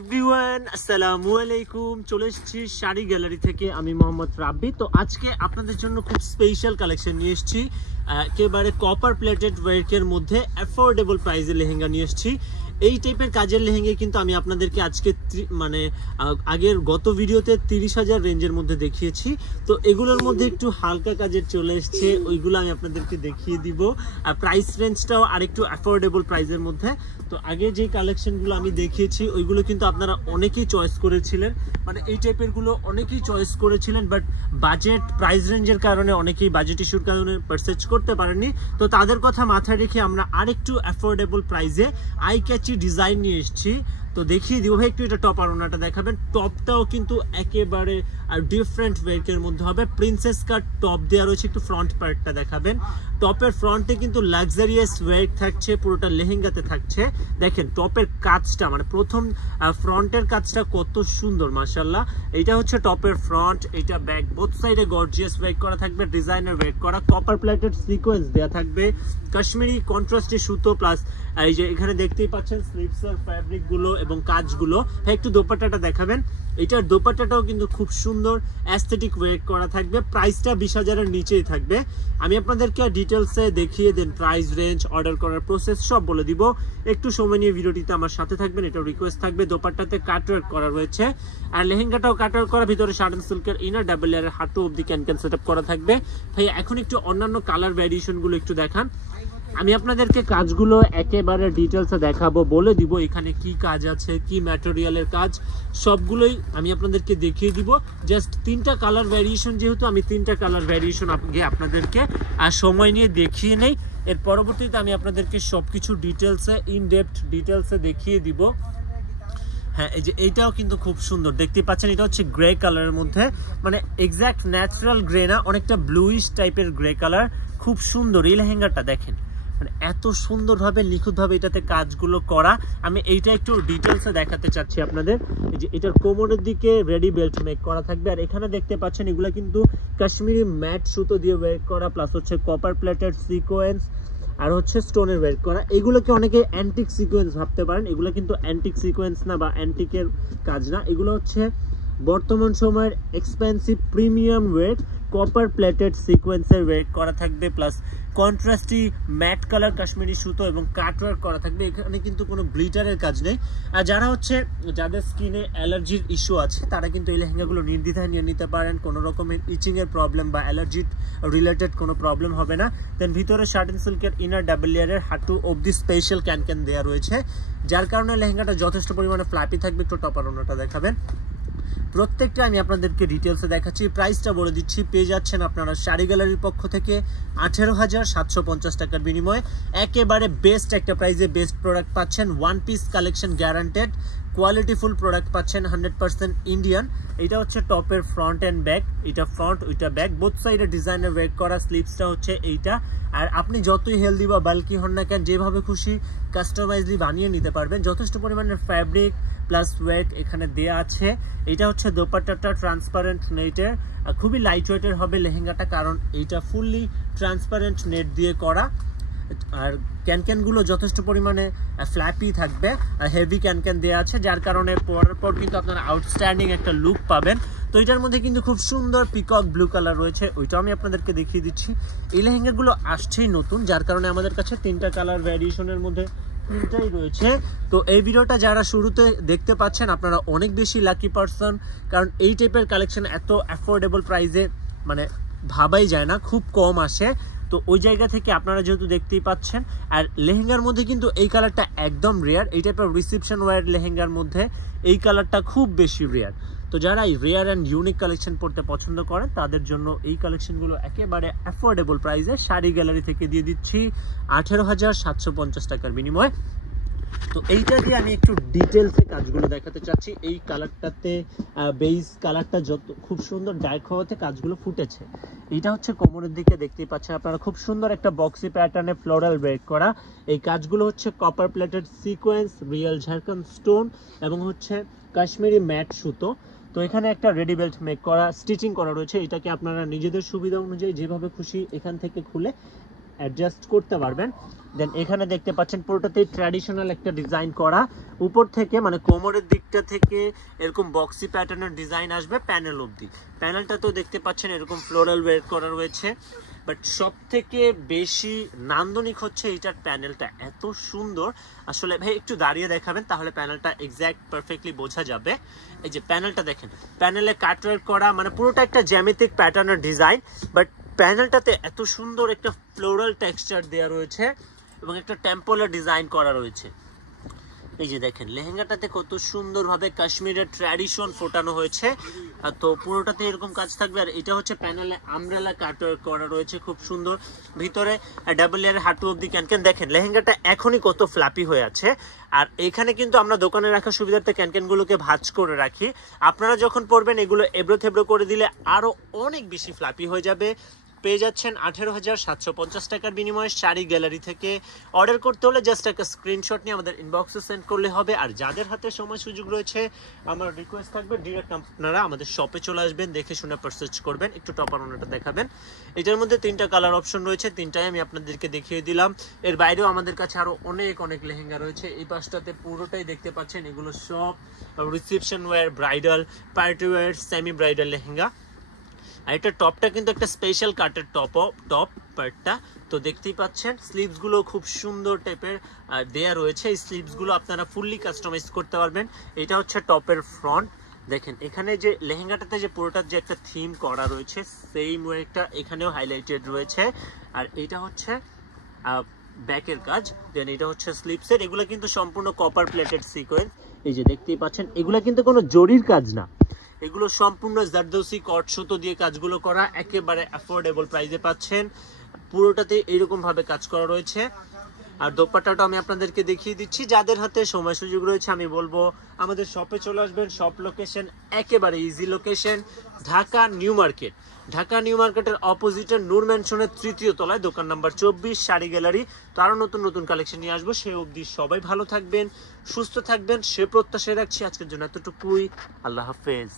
Everyone আসসালামু আলাইকুম। চলে এসেছি শাড়ি গ্যালারি থেকে, আমি মোহাম্মদ রাব্বি। তো আজকে আপনাদের জন্য খুব স্পেশাল কালেকশন নিয়ে এসেছি। একেবারে কপার প্লেটেড ওয়ার্কের মধ্যে অ্যাফোর্ডেবল প্রাইসে লেহেঙ্গা নিয়ে এসেছি। এই টাইপের কাজের লেহেঙ্গা কিন্তু আমি আপনাদেরকে আজকে আগের গত ভিডিওতে 30,000 রেঞ্জের মধ্যে দেখিয়েছি। তো এগুলোর মধ্যে একটু হালকা কাজের চলে এসছে, ওইগুলো আমি আপনাদেরকে দেখিয়ে দিব। আর প্রাইস রেঞ্জটাও আরেকটু অ্যাফোর্ডেবল প্রাইসের মধ্যে। তো আগে যে কালেকশনগুলো আমি দেখিয়েছি ওইগুলো কিন্তু আপনারা অনেকেই চয়েস করেছিলেন, মানে এই টাইপের গুলো অনেকেই চয়েস করেছিলেন, বাট বাজেট প্রাইস রেঞ্জের কারণে অনেকেই বাজেট ইস্যুর কারণে পারচেজ করতে পারেননি। তো তাদের কথা মাথায় রেখে আমরা আরেকটু অ্যাফোর্ডেবল প্রাইসে আই ক্যাচি ডিজাইন নিয়ে এসেছি। তো দেখিয়ে দিব ভাই, একটু এটা টপ আর ওনাটা দেখাবেন। টপটাও কিন্তু একেবারে ডিফারেন্ট ওয়ার্কের মধ্যে হবে। প্রিন্সেস কাট টপ দেওয়া রয়েছে, একটু ফ্রন্ট পার্টটা দেখাবেন। টপের ফ্রন্টে কিন্তু লাক্সারিয়াস ওয়ার্ক থাকছে, পুরোটা লেহেঙ্গাতে থাকছে। দেখেন টপের কাজটা, মানে প্রথম ফ্রন্টের কাজটা কত সুন্দর মাশাআল্লাহ। এইটা হচ্ছে টপের ফ্রন্ট, এইটা ব্যাক, বোথ সাইডে গর্জিয়াস ওয়ার্ক করা থাকবে, ডিজাইনার ওয়ার্ক করা, কপার প্লেটেড সিকোয়েন্স দেওয়া থাকবে, কাশ্মীরি কন্ট্রাস্টে সুতো, প্লাস এই যে এখানে দেখতেই পাচ্ছেন স্লিভসের ফ্যাব্রিক গুলো এবং কাজগুলো। হ্যাঁ, একটু দোপাট্টাটা দেখাবেন। এটার দোপাট্টাটাও কিন্তু খুব সুন্দর অ্যাস্থেটিক ওয়ার্ক করা থাকবে। প্রাইসটা 20,000-এর নিচেই থাকবে। আমি আপনাদেরকে ডিটেলসে দেখিয়ে দেন, প্রাইস রেঞ্জ, অর্ডার করার প্রসেস সব বলে দিব। একটু সময় নিয়ে ভিডিওটিতে আমার সাথে থাকবেন, এটা রিকোয়েস্ট থাকবে। দোপাট্টাতে কাটওয়ার্ক করা রয়েছে, আর লেহেঙ্গাটাও কাটওয়ার্ক করা, ভিতরে শার্টেন সিল্কের ইনার, ডাবল লেয়ারের হাঁটু অবধি ক্যান সেটআপ করা থাকবে। ভাই এখন একটু অন্যান্য কালার ভ্যারিয়েশন গুলো একটু দেখান। আমি আপনাদেরকে কাজগুলো একেবারে ডিটেলসে দেখাবো, বলে দিব এখানে কি কাজ আছে, কি ম্যাটেরিয়ালের কাজ, সবগুলোই আমি আপনাদেরকে দেখিয়ে দিব। জাস্ট 3টা কালার ভ্যারিয়েশন, যেহেতু আমি 3টা কালার ভ্যারিয়েশন আপনাদেরকে আর সময় নিয়ে দেখিয়ে নেই। এর পরবর্তীতে আমি আপনাদেরকে সবকিছু ডিটেলসে, ইনডেপথ ডিটেলসে দেখিয়ে দিব। হ্যাঁ, এই যে এইটাও কিন্তু খুব সুন্দর দেখতে পাচ্ছেন। এটা হচ্ছে গ্রে কালারের মধ্যে, মানে এক্স্যাক্ট ন্যাচারাল গ্রে না, অনেকটা ব্লুইশ টাইপের গ্রে কালার। খুব সুন্দর এই লেহেঙ্গাটা দেখেন, মানে এত সুন্দরভাবে নিখুঁতভাবে এটাতে কাজগুলো করা। আমি এইটা একটু ডিটেলসে দেখাতে চাচ্ছি আপনাদের। এই যে এটার কোমরের দিকে রেডি বেল্ট মেক করা থাকবে, আর এখানে দেখতে পাচ্ছেন এগুলো কিন্তু কাশ্মীরি ম্যাট সুতো দিয়ে ওয়ার্ক করা, প্লাস হচ্ছে কপার প্লেটেড সিকোয়েন্স, আর হচ্ছে স্টোনের ওয়ার্ক করা। এগুলোকে অনেকে অ্যান্টিক সিকোয়েন্স ভাবতে পারেন, এগুলো কিন্তু অ্যান্টিক সিকোয়েন্স না বা অ্যান্টিকের কাজ না, এগুলো হচ্ছে বর্তমান সময়ের expensive premium work, copper plated সিকোয়েন্সের ওয়ার্ক করা থাকবে, plus contrasty matte colour Kashmiri সুতো এবং কাটওয়ার্ক করা থাকবে। এখানে কিন্তু কোনো গ্লিটারের কাজ নেই। আর যারা হচ্ছে যাদের স্কিনে অ্যালার্জির ইস্যু আছে তারা কিন্তু এই লেহেঙ্গাগুলো নির্দ্বিধায় নিয়ে নিতে পারেন, কোনো রকমের ইচিংয়ের প্রবলেম বা অ্যালার্জি রিলেটেড কোনো প্রবলেম হবে না। দেন ভিতরে শার্টেন সিল্কের ইনার, ডাবল লেয়ারের হাঁটু অবধি স্পেশাল ক্যান দেওয়া রয়েছে, যার কারণে লেহেঙ্গাটা যথেষ্ট পরিমাণে ফ্ল্যাপি থাকবে। একটু টপার ওনাটা দেখাবেন। প্রত্যেকটা আমি আপনাদেরকে ডিটেলসে দেখাচ্ছি। প্রাইসটা বলে দিচ্ছি, পেয়ে যাচ্ছেন আপনারা শাড়ি গ্যালারির পক্ষ থেকে 18,750 টাকার বিনিময়ে একেবারে বেস্ট একটা প্রাইসে বেস্ট প্রোডাক্ট পাচ্ছেন। One piece collection guaranteed, qualityful product পাচ্ছেন, 100% ইন্ডিয়ান। এটা হচ্ছে টপের ফ্রন্ট অ্যান্ড ব্যাক, এটা ফ্রন্ট ওইটা ব্যাক, বোথ সাইডে ডিজাইনার ওয়ার্ক করা। স্লিভসটা হচ্ছে এইটা। আর আপনি যতই হেলদি বা বাল্কি হন না কেন, যেভাবে খুশি কাস্টমাইজলি বানিয়ে নিতে পারবেন। যথেষ্ট পরিমাণের ফ্যাব্রিক প্লাস ওয়েট এখানে দেয়া আছে। এটা হচ্ছে দোপাট্টাটা ট্রান্সপারেন্ট নেটের, খুবই লাইট ওয়েটের হবে লেহেঙ্গাটা, কারণ এইটা ফুললি ট্রান্সপারেন্ট নেট দিয়ে করা। আর ক্যানগুলো যথেষ্ট পরিমাণে ফ্ল্যাপি থাকবে, হেভি ক্যান দেওয়া আছে, যার কারণে পরার পর কিন্তু আপনারা আউটস্ট্যান্ডিং একটা লুক পাবেন। তো এটার মধ্যে কিন্তু খুব সুন্দর পিকক ব্লু কালার রয়েছে, ওইটাও আমি আপনাদেরকে দেখিয়ে দিচ্ছি। এই লেহেঙ্গাগুলো আসছেই নতুন, যার কারণে আমাদের কাছে 3টা কালার ভ্যারিয়েশনের মধ্যে 3টাই রয়েছে। তো এই ভিডিওটা যারা শুরুতে দেখতে পাচ্ছেন আপনারা অনেক বেশি লাকি পারসন, কারণ এই টাইপের কালেকশন এত অ্যাফোর্ডেবল প্রাইসে মানে ভাবাই যায় না, খুব কম আসে। তো ওই জায়গা থেকে আপনারা যেহেতু দেখতেই পাচ্ছেন। আর লেহেঙ্গার মধ্যে কিন্তু এই কালারটা একদম রেয়ার, এই টাইপের রিসেপশন ওয়্যার লেহেঙ্গার মধ্যে এই কালারটা খুব বেশি রেয়ার। তো যারা এই রেয়ার অ্যান্ড ইউনিক কালেকশন পড়তে পছন্দ করেন তাদের জন্য এই কালেকশনগুলো একেবারে অ্যাফোর্ডেবল প্রাইসে শাড়ি গ্যালারি থেকে দিয়ে দিচ্ছি 18,750 টাকার বিনিময়ে। তো এইটা দিয়ে আমি একটু ডিটেলসে কাজগুলো দেখাতে চাচ্ছি। এই কালারটাতে বেস কালারটা যত খুব সুন্দর ডার্ক হওয়াতে কাজগুলো ফুটেছে। এইটা হচ্ছে কোমরের দিকে দেখতেই পাচ্ছেন আপনারা, খুব সুন্দর একটা বক্সি প্যাটার্নে ফ্লোরাল ওয়ার্ক করা। এই কাজগুলো হচ্ছে copper plated sequence, real Jharkhand stone এবং হচ্ছে কাশ্মীরি ম্যাট সুতো। তো এখানে একটা রেডি বেল্ট মেক করা, স্টিচিং করা রয়েছে। এটাকে আপনারা নিজেদের সুবিধা অনুযায়ী যেভাবে খুশি এখান থেকে খুলে অ্যাডজাস্ট করতে পারবেন। দেন এখানে দেখতে পাচ্ছেন পুরোটাতেই ট্র্যাডিশনাল একটা ডিজাইন করা, উপর থেকে মানে কোমরের দিকটা থেকে এরকম বক্সি প্যাটার্নের ডিজাইন আসবে প্যানেল অবধি। প্যানেলটাতেও দেখতে পাচ্ছেন এরকম ফ্লোরাল ওয়ার করা রয়েছে, বাট সব থেকে বেশি নান্দনিক হচ্ছে এইটার প্যানেলটা, এত সুন্দর। আসলে ভাই একটু দাঁড়িয়ে দেখাবেন তাহলে প্যানেলটা এক্স্যাক্ট পারফেক্টলি বোঝা যাবে। এই যে প্যানেলটা দেখেন, প্যানেলে কাটওয়ার্ক করা, মানে পুরোটা একটা জ্যামিতিক প্যাটার্নের ডিজাইন, বাট প্যানেলটাতে এত সুন্দর একটা ফ্লোরাল টেক্সচার দেওয়া রয়েছে এবং একটা টেম্পলের ডিজাইন করা রয়েছে। এই যে দেখেন লেহেঙ্গাটাতে কত সুন্দরভাবে কাশ্মীরের ট্র্যাডিশন ফোটানো হয়েছে, তো পুরোটাতে এরকম কাজ থাকবে। আর এটা হচ্ছে প্যানেলে আমব্রেলা কাটওয়ার্ক করা রয়েছে খুব সুন্দর, ভিতরে ডাবল লেয়ার হাঁটু অব্দি ক্যানক্যান। দেখেন লেহেঙ্গাটা এখনই কত ফ্ল্যাপি হয়ে আছে। আর এখানে কিন্তু আমরা দোকানে রাখার সুবিধার্থে ক্যানক্যানগুলোকে ভাঁজ করে রাখি, আপনারা যখন পরবেন এগুলো এবড়ো থেবড়ো করে দিলে আরও অনেক বেশি ফ্ল্যাপি হয়ে যাবে। পেয়ে যাচ্ছেন 18,750 টাকার বিনিময়ে শাড়ি গ্যালারি থেকে। অর্ডার করতে হলে জাস্ট একটা স্ক্রিনশট নিয়ে আমাদের ইনবক্সে সেন্ড করলে হবে। আর যাদের হাতে সময় সুযোগ রয়েছে আমার রিকোয়েস্ট থাকবে ডিরেক্ট আপনারা আমাদের শপে চলে আসবেন, দেখে শুনে পারচেজ করবেন। একটু টপার ওনাটা দেখাবেন। এটার মধ্যে 3টা কালার অপশন রয়েছে, 3টাই আমি আপনাদেরকে দেখিয়ে দিলাম। এর বাইরেও আমাদের কাছে আরও অনেক লেহেঙ্গা রয়েছে। এই পাশটাতে পুরোটাই দেখতে পাচ্ছেন এগুলো সব reception wear, bridal, party wear, semi bridal lehenga. আর এটা টপটা কিন্তু একটা স্পেশাল কাটের টপ পার্টটা, তো দেখতেই পাচ্ছেন স্লিভসগুলো খুব সুন্দর টাইপের দেয়া রয়েছে। এই স্লিভসগুলো আপনারা ফুললি কাস্টমাইজ করতে পারবেন। এটা হচ্ছে টপের ফ্রন্ট। দেখেন এখানে যে লেহেঙ্গাটাতে যে পুরোটার যে একটা থিম করা রয়েছে সেম ওয়েটা এখানেও হাইলাইটেড রয়েছে। আর এটা হচ্ছে ব্যাকের কাজ, দেন এটা হচ্ছে স্লিভসের। এগুলো কিন্তু সম্পূর্ণ কপার প্লেটেড সিকোয়েন্স। এই যে দেখতেই পাচ্ছেন এগুলো কিন্তু কোনো জরির কাজ না, এগুলো সম্পূর্ণ জারদৌসি কট সুতো দিয়ে কাজগুলো করা, একেবারে অ্যাফোর্ডেবল প্রাইসে পাচ্ছেন। পুরোটাতে এইরকম ভাবে কাজ করা রয়েছে। আর দোপাট্টাটা আমি আপনাদেরকে দেখিয়ে দিচ্ছি। যাদের হাতে সময় সুযোগ রয়েছে আমি বলবো আমাদের শপে চলে আসবেন। শপ লোকেশন একেবারে easy location, Dhaka new market. Dhaka new মার্কেটের অপোজিটে নূর ম্যানশনের 3য় তলায়, দোকান নাম্বার 24, শাড়ি গ্যালারি। তো আরও নতুন কালেকশন নিয়ে আসবো। সে অবধি সবাই ভালো থাকবেন, সুস্থ থাকবেন, সে প্রত্যাশায় রাখছি। আজকের জন্য এতটুকুই, আল্লাহ হাফেজ।